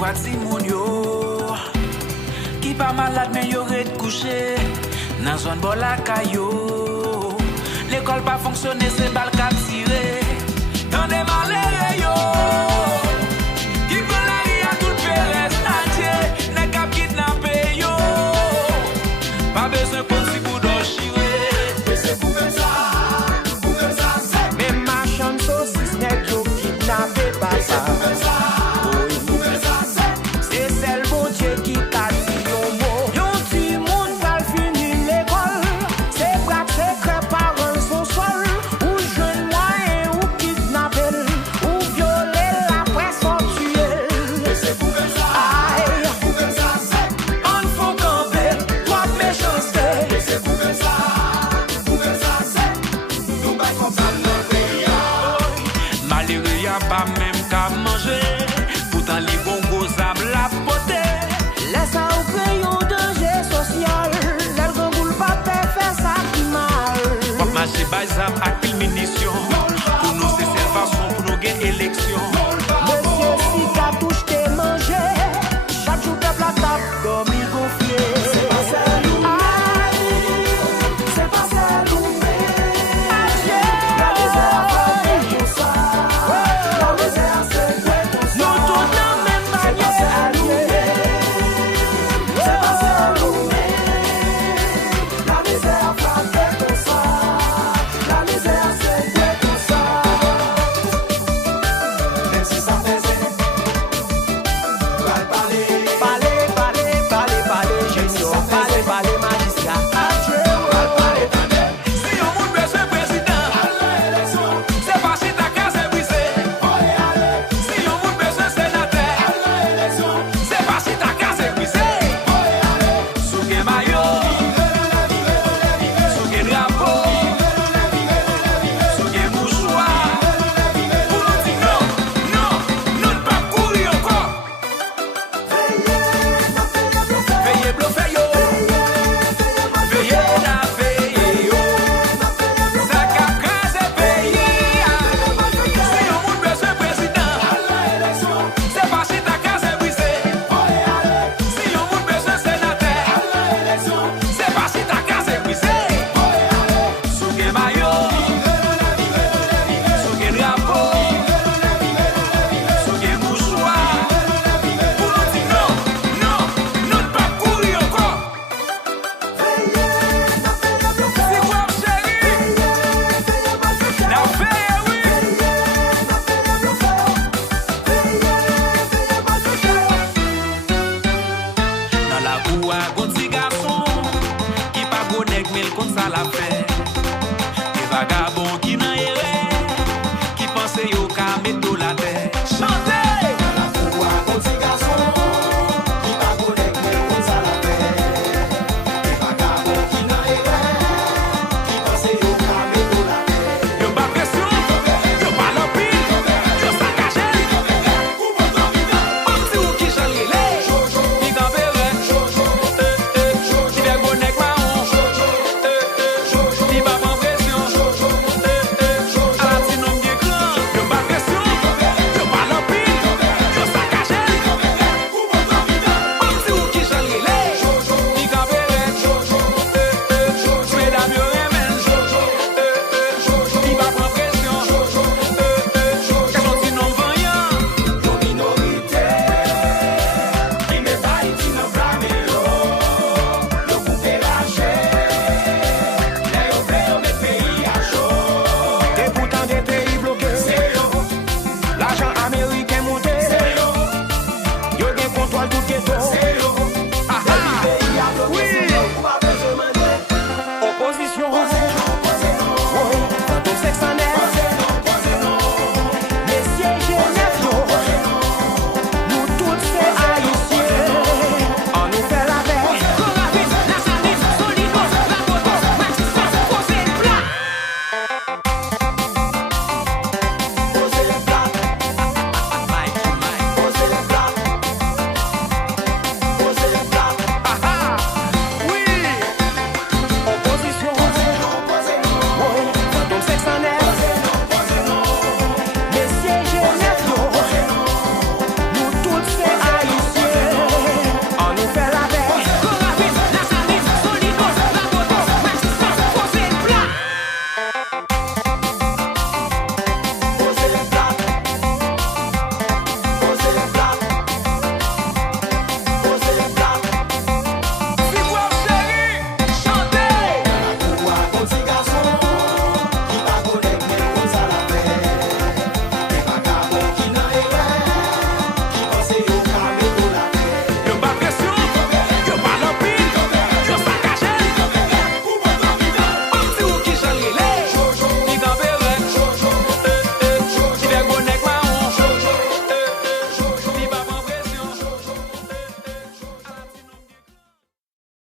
vois ti moun yo qui pas malade mais yo ret couché dans zone bola kayo. L'école pas fonctionné, c'est balle cap tiré. Dans des malheureux yo qui prend la vie à tout Pérez entier. N'est cap kidnappé yo. Pas besoin qu'on s'y pour d'enchirer. Mais c'est pour ça, c'est. Mais ma chance aussi n'est yo kidnappé pas Mais ça. c'est pour ça, c'est. C'est celle bon Dieu qui t'a dit yon mot. Yon ti moun pral fini l'école. C'est braque, c'est crêpe, parents son sol. Ou jeune moyen, ou kidnapper, ou violer la presse en tuer. Mais c'est pour ça, Aïe, c'est. on faut camper, toi méchanceté. Mais c'est pour ça, c'est. Nous battons ça dans le pays. Malheureux y a pas même qu'à manger. Pourtant les bons gros âmes la poté. Laisse à ou crayon danger social. L'algon boule pas faire ça qui mal. Pop marché bazam ak pile